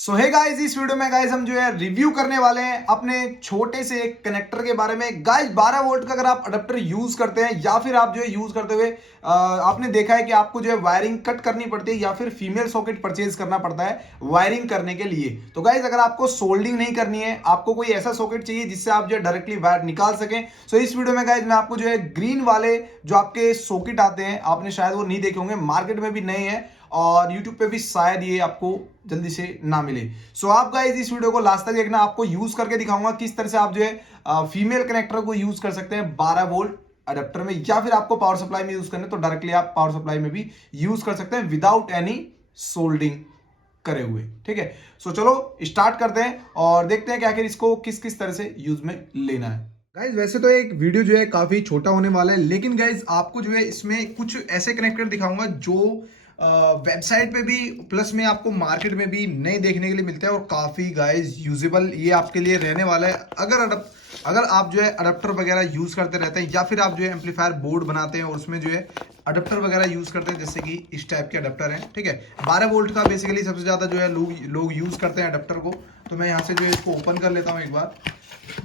सो hey guys, इस video में guys हम जो है रिव्यू करने वाले हैं अपने छोटे से एक कनेक्टर के बारे में। गाइस 12 वोल्ट का अगर आप अडेप्टर यूज करते हैं या फिर आप जो है यूज करते हुए आपने देखा है कि आपको जो है वायरिंग कट करनी पड़ती है या फिर फीमेल सॉकेट परचेज करना पड़ता है वायरिंग करने के लिए। तो गाइस अगर आपको सोल्डिंग नहीं करनी है, आपको कोई ऐसा सॉकेट चाहिए जिससे आप जो है डायरेक्टली वायर निकाल सकें, सो इस वीडियो में गाइस मैं आपको जो है ग्रीन वाले जो आपके सॉकेट आते हैं, आपने शायद वो नहीं देखे होंगे, मार्केट में भी नए हैं और YouTube पे भी शायद ये आपको जल्दी से ना मिले। सो आप गाइस इस वीडियो को लास्ट तक देखना, आपको यूज करके दिखाऊंगा किस तरह से आप जो है फीमेल कनेक्टर को यूज कर सकते हैं 12 वोल्ट अडेप्टर में, या फिर आपको पावर सप्लाई में यूज करना है तो डायरेक्टली आप पावर सप्लाई में भी यूज कर सकते हैं विदाउट एनी सोल्डिंग करे हुए। ठीक है, सो चलो स्टार्ट करते हैं और देखते हैं कि आखिर इसको किस किस तरह से यूज में लेना है। गाइज वैसे तो एक वीडियो जो है काफी छोटा होने वाला है, लेकिन गाइज आपको जो है इसमें कुछ ऐसे कनेक्टर दिखाऊंगा जो वेबसाइट पे भी प्लस में आपको मार्केट में भी नए देखने के लिए मिलते हैं और काफ़ी गाइस यूजेबल ये आपके लिए रहने वाला है। अगर आप जो है अडेप्टर वगैरह यूज़ करते रहते हैं या फिर आप जो है एम्पलीफायर बोर्ड बनाते हैं और उसमें जो है अडेप्टर वगैरह यूज़ करते हैं, जैसे कि इस टाइप के अडेप्टर हैं। ठीक है, 12 वोल्ट का बेसिकली सबसे ज़्यादा जो है लोग यूज़ करते हैं अडेप्टर को। तो मैं यहाँ से जो है इसको ओपन कर लेता हूँ एक बार,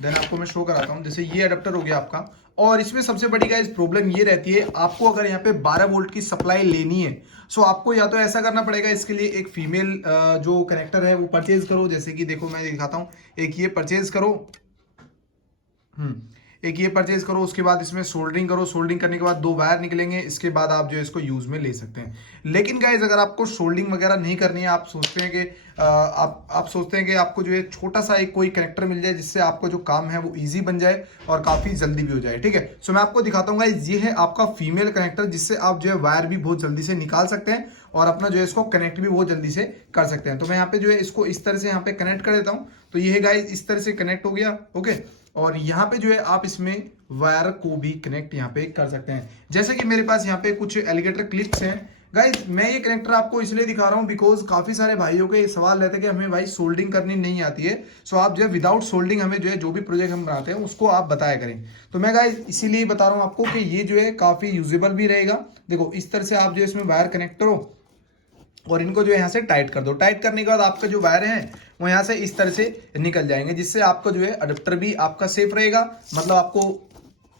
देन आपको मैं शो कराता हूँ। जैसे ये अडेप्टर हो गया आपका, और इसमें सबसे बड़ी गाइस प्रॉब्लम ये रहती है, आपको अगर यहाँ पे 12 वोल्ट की सप्लाई लेनी है सो आपको या तो ऐसा करना पड़ेगा, इसके लिए एक फीमेल जो कनेक्टर है वो परचेज करो। जैसे कि देखो मैं दिखाता हूँ, एक ये परचेज करो, एक ये परचेज करो, उसके बाद इसमें सोल्डरिंग करो, सोल्डरिंग करने के बाद 2 वायर निकलेंगे, इसके बाद आप जो है इसको यूज में ले सकते हैं। लेकिन गाइज अगर आपको सोल्डरिंग वगैरह नहीं करनी है, आप सोचते हैं कि आप सोचते हैं कि आपको जो है छोटा सा एक कोई कनेक्टर मिल जाए जिससे आपको जो काम है वो ईजी बन जाए और काफी जल्दी भी हो जाए। ठीक है, सो मैं आपको दिखाता हूँ गाइज, ये है आपका फीमेल कनेक्टर जिससे आप जो है वायर भी बहुत जल्दी से निकाल सकते हैं और अपना जो है इसको कनेक्ट भी बहुत जल्दी से कर सकते हैं। तो मैं यहाँ पे जो है इसको इस तरह से यहाँ पे कनेक्ट कर देता हूँ। तो ये है गाइज इस तरह से कनेक्ट हो गया। ओके, और यहाँ पे जो है आप इसमें वायर को भी कनेक्ट यहाँ पे कर सकते हैं। जैसे कि मेरे पास यहाँ पे कुछ एलिगेटर क्लिप्स हैं। गाइज मैं ये कनेक्टर आपको इसलिए दिखा रहा हूँ बिकॉज काफी सारे भाइयों के सवाल रहते हैं कि हमें भाई सोल्डिंग करनी नहीं आती है, सो आप जो है विदाउट सोल्डिंग हमें जो है जो भी प्रोजेक्ट हम बनाते हैं उसको आप बताया करें। तो मैं गाइज इसीलिए बता रहा हूँ आपको कि ये जो है काफी यूजेबल भी रहेगा। देखो इस तरह से आप जो है इसमें वायर कनेक्ट करो और इनको जो है यहाँ से टाइट कर दो। टाइट करने के बाद आपका जो वायर है वो यहाँ से इस तरह से निकल जाएंगे, जिससे आपका जो है अडेप्टर भी आपका सेफ रहेगा। मतलब आपको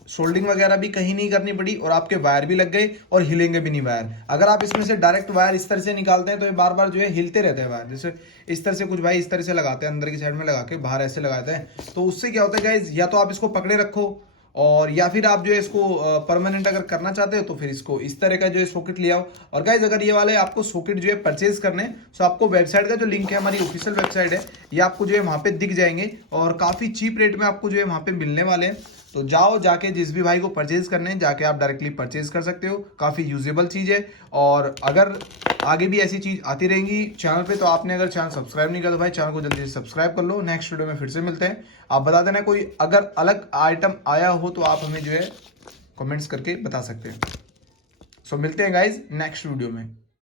सोल्डिंग वगैरह भी कहीं नहीं करनी पड़ी और आपके वायर भी लग गए और हिलेंगे भी नहीं वायर। अगर आप इसमें से डायरेक्ट वायर इस तरह से निकालते हैं तो ये बार बार जो है हिलते रहते हैं वायर। जैसे इस तरह से कुछ भाई इस तरह से लगाते हैं, अंदर की साइड में लगा के बाहर ऐसे लगाते हैं, तो उससे क्या होता है गाइज, या तो आप इसको पकड़े रखो और या फिर आप जो है इसको परमानेंट अगर करना चाहते हो तो फिर इसको इस तरह का जो है सॉकेट ले आओ। और गाइज अगर ये वाले आपको सॉकेट जो है परचेज करने, तो आपको वेबसाइट का जो लिंक है, हमारी ऑफिशियल वेबसाइट है, ये आपको जो है वहाँ पे दिख जाएंगे और काफ़ी चीप रेट में आपको जो है वहाँ पे मिलने वाले हैं। तो जाओ, जाके जिस भी भाई को परचेज करने हैं जाके आप डायरेक्टली परचेज कर सकते हो। काफ़ी यूजेबल चीज़ है और अगर आगे भी ऐसी चीज़ आती रहेंगी चैनल पे, तो आपने अगर चैनल सब्सक्राइब नहीं किया तो भाई चैनल को जल्दी से सब्सक्राइब कर लो। नेक्स्ट वीडियो में फिर से मिलते हैं। आप बता देना कोई अगर अलग आइटम आया हो तो आप हमें जो है कमेंट्स करके बता सकते हैं। सो मिलते हैं गाइज नेक्स्ट वीडियो में।